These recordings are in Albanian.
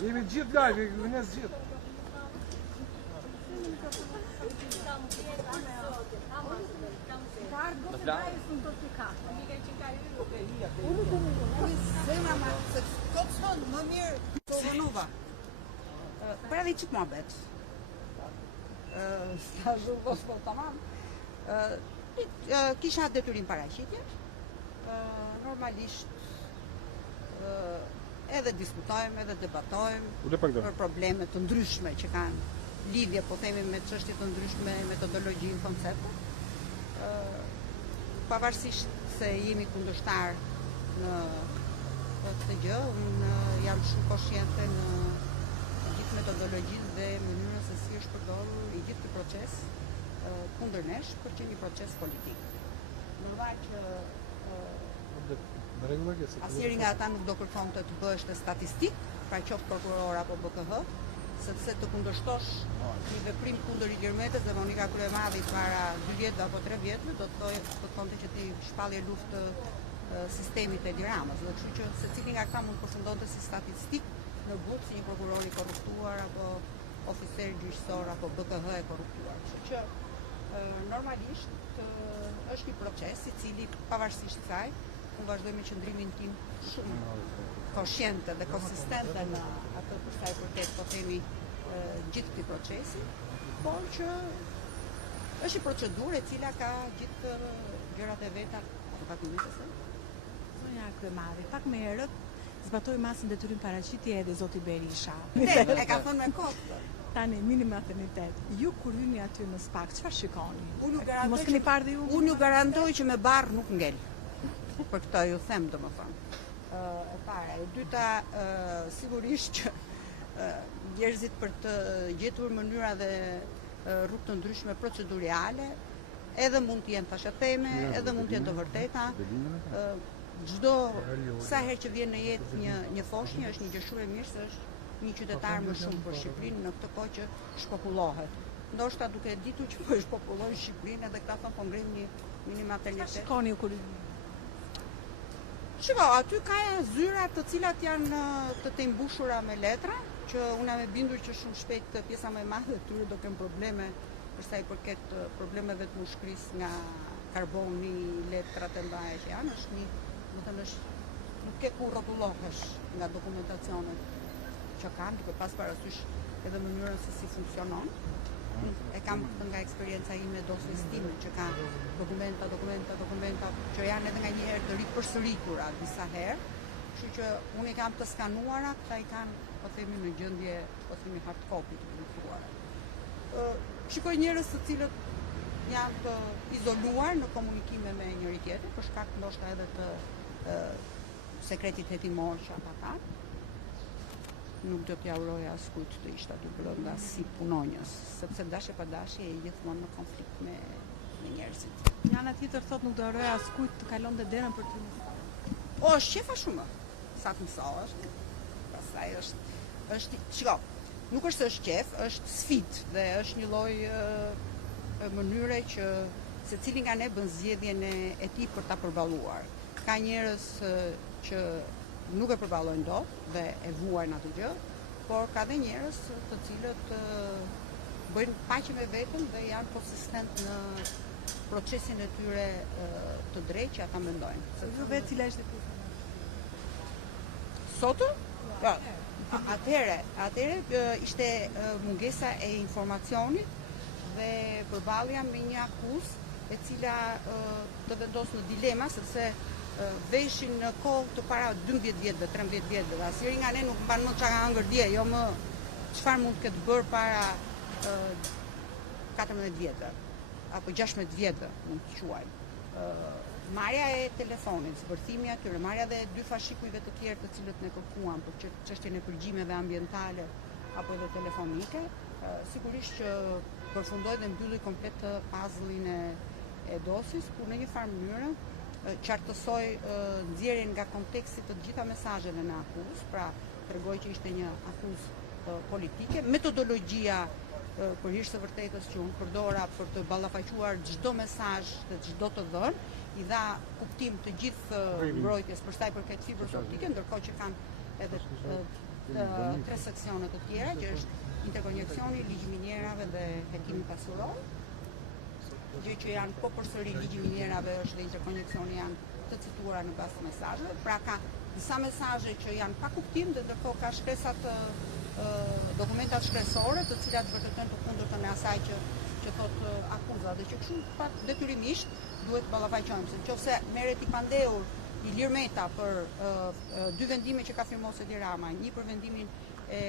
Jemi gjithë live, ne gjithë. Më mirë të vënuva. Pra dhe qëtë muhabet. Sta zhurë po tamam. Kisha detyrim paraqitje. Normalisht edhe diskutojmë, edhe debatojmë për probleme të ndryshme që kanë lidhje, po themi, me çështje të ndryshme, metodologjinë, konceptet. Pavarësisht se jemi kundërshtar në këtë gjë, unë jam shumë koshjente në gjithë metodologjisë dhe mënyrën se si është përdorur i gjithë ky proces kundër nesh, për që një proces politik. Normal që asnjëri nga ata nuk do kërkonte të bësh të statistik, pra qoftë prokuror apo BKH, sepse të kundërshtosh një veprim kundër Ilir Metës dhe Monika Kryemadhi para 2 vjetëve apo 3 vjetëve, do të thonë që ti shpallje luftë sistemit e Edi Ramës. Dhe kështu që secili nga këta mund të përfundonte si statistik në bukë si një prokuror i korruptuar apo oficer gjyqësor apo BKH e korruptuar. Kështu që normalisht është një proces i cili pavarësisht kësaj unë vazhdoj me qëndrimin tim shumë koshjente dhe konsistente në atë për sa i përket, po themi, gjithë këtij procesi, por që është një procedurë e cila ka gjithë gjërat e veta, apo pak më se. Zonja Kryemadhi, pak më herët zbatoi masën detyrim paraqitje edhe zoti Berisha. E ka thënë me kohë. Tani minimum afinitet. Ju kur hyni aty në SPAK, çfarë shikoni? Mos keni parë dhe ju? Unë ju garantoj që me barr nuk ngel. Për këtë ju them, domethënë. E para, e dyta, sigurisht që njerëzit për të gjetur mënyra dhe rrugë të ndryshme proceduriale, edhe mund të jenë fashëtheme, edhe mund të jenë të vërteta. Çdo sa herë që vjen në jetë një foshnjë është një gjë shumë e mirë, se është një qytetar më shumë për Shqipërinë në këtë kohë që shpopullohet. Ndoshta duke ditur që po shpopullojnë Shqipërinë, edhe këta thonë po ngrim një minimatalitet. Shikoni kur Shiko, aty ka zyra të cilat janë të mbushura me letra, që unë jam e bindur që shumë shpejt pjesa më e madhe e tyre do kenë probleme për sa i përket problemeve të mushkërisë nga karboni, letrat e mbaja që janë, është një, do të thënë, nuk ke ku rrotullohesh nga dokumentacionet që kanë, duke pas parasysh edhe mënyrën se si funksionon. E kam nga eksperienca ime dosjes time që ka dokumenta që janë edhe nga një herë të ripërsëritura disa herë, kështu që unë i kam të skanuara, këta i kanë, po themi, në gjendje, po themi, hard copy të publikuara. Shikoj njerëz të cilët janë të izoluar në komunikime me njëri tjetrin, për shkak ndoshta edhe të sekretit hetimor që ata kanë. Nuk do t'ja uroja askujt të ishte aty brenda si punonjës, sepse dashje pa dashje e gjithmonë në konflikt me njerëzit. Jana tjetër thot nuk do uroja askujt të kalonte derën për ty. O, është qefa shumë, sa të mësohesh. Pastaj është shiko, nuk është se është qef, është sfidë dhe është një lloj mënyre që secili nga ne bën zgjedhjen e tij për ta përballuar. Ka njerëz që nuk e përballojnë dot dhe e vuajnë atë gjë, por ka dhe njerëz të cilët bëjnë paqe me veten dhe janë konsistent në procesin e tyre të drejtë që ata mendojnë. Ju vetë cila është detyra? Sot? Atëherë ishte mungesa e informacionit dhe përballja me një akuzë e cila të vendos në dilema, sepse veshin në kohë të para 12 vjetëve, 13 vjetëve, dhe asnjëri nga ne nuk mban mend çka ka hëngër dje, jo më çfarë mund të ketë bërë para 14 vjetëve apo 16 vjetëve, mund të quajmë. Marrja e telefonit, zbërthimi atyre, marrja dhe 2 fashikujve të tjerë të cilët ne kërkuan për çështjen e përgjimeve ambientale apo edhe telefonike, sigurisht që përfundoi dhe mbylli komplet puzzle-in e dosjes, ku në një farë mënyrë qartësoj nxjerrjen nga konteksti të gjitha mesazheve në akuzë, pra tregoi që ishte një akuzë politike, metodologjia për hir të vërtetës që unë përdora për të ballafaquar çdo mesazh dhe çdo të dhënë, i dha kuptim të gjithë mbrojtjes për sa i përket fibrës optike, ndërkohë që kanë edhe 3 seksione të tjera, që është interkoneksioni, ligji minjerave dhe hektimi pasuror. Gjë që janë po përsëri ligji minjerave është dhe interkoneksioni janë të cituara në bazë të mesazheve. Pra ka disa mesazhe që janë pa kuptim dhe ndërkohë ka shkresat dokumentat shkresore të cilat vërtetojnë të kundërtën e asaj që thot akuza dhe që kështu pa detyrimisht duhet të ballafaqojmë, se nëse merret i pandehur Ilir Meta për 2 vendime që ka firmosur Edi Rama, një për vendimin e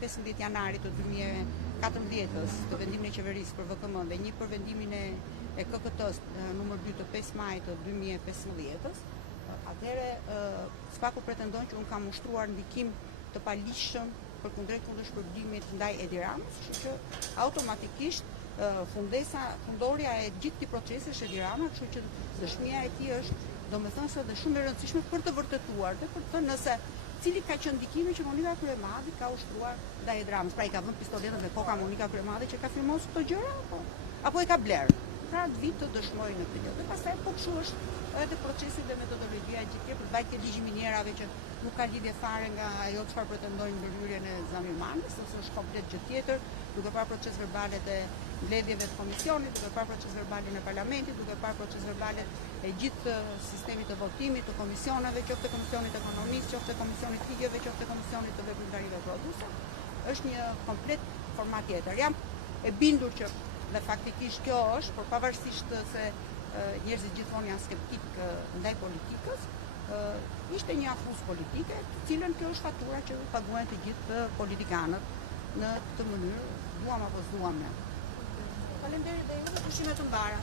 15 janarit të 2014 të vendimin e qeverisë për VKM dhe një për vendimin e KKT-s numër 2 të 5 maj të 2015-s, atëherë SPAK-u pretendon që unë kam ushtruar ndikim të paligjshëm për kundër shpërblimit ndaj Edi Ramës, kështu që automatikisht fundorja e gjithë këtij procesi është Edi Rama, kështu që dëshmia e tij është domethënëse dhe shumë e rëndësishme për të vërtetuar dhe për të thënë nëse cili ka qenë ndikimi që Monika Kryemadi ka ushtruar ndaj Edi Ramës. Pra i ka vënë pistoletën me koka Monika Kryemadi që ka firmosur këto gjëra apo e ka blerë. Pra të vitë të dëshmojë në këtë gjë. Dhe pastaj po kështu është edhe procesi dhe metodologjia e gjithë për vajtje ligji minjerave që nuk ka lidhje fare nga ajo çfarë pretendojnë ndërhyrjen e Zamirmanit, sepse është komplet gjë tjetër, duke parë proces verbalet e mbledhjeve të komisionit, duke parë proces verbalin e parlamentit, duke parë proces verbalet e gjithë sistemit të votimit, të komisioneve, qoftë komisionit ekonomisë, qoftë komisionit ligjeve, qoftë komisionit të veprimtarive produse, është një komplet format tjetër. Jam e bindur që dhe faktikisht kjo është, por pavarësisht se njerëzit gjithmonë janë skeptik ndaj politikës, ishte një afuz politike, cilën kjo është fatura që paguajnë të gjithë politikanët në këtë mënyrë, duam apo s'duam ne. Faleminderit dhe ju, pushime të mbara.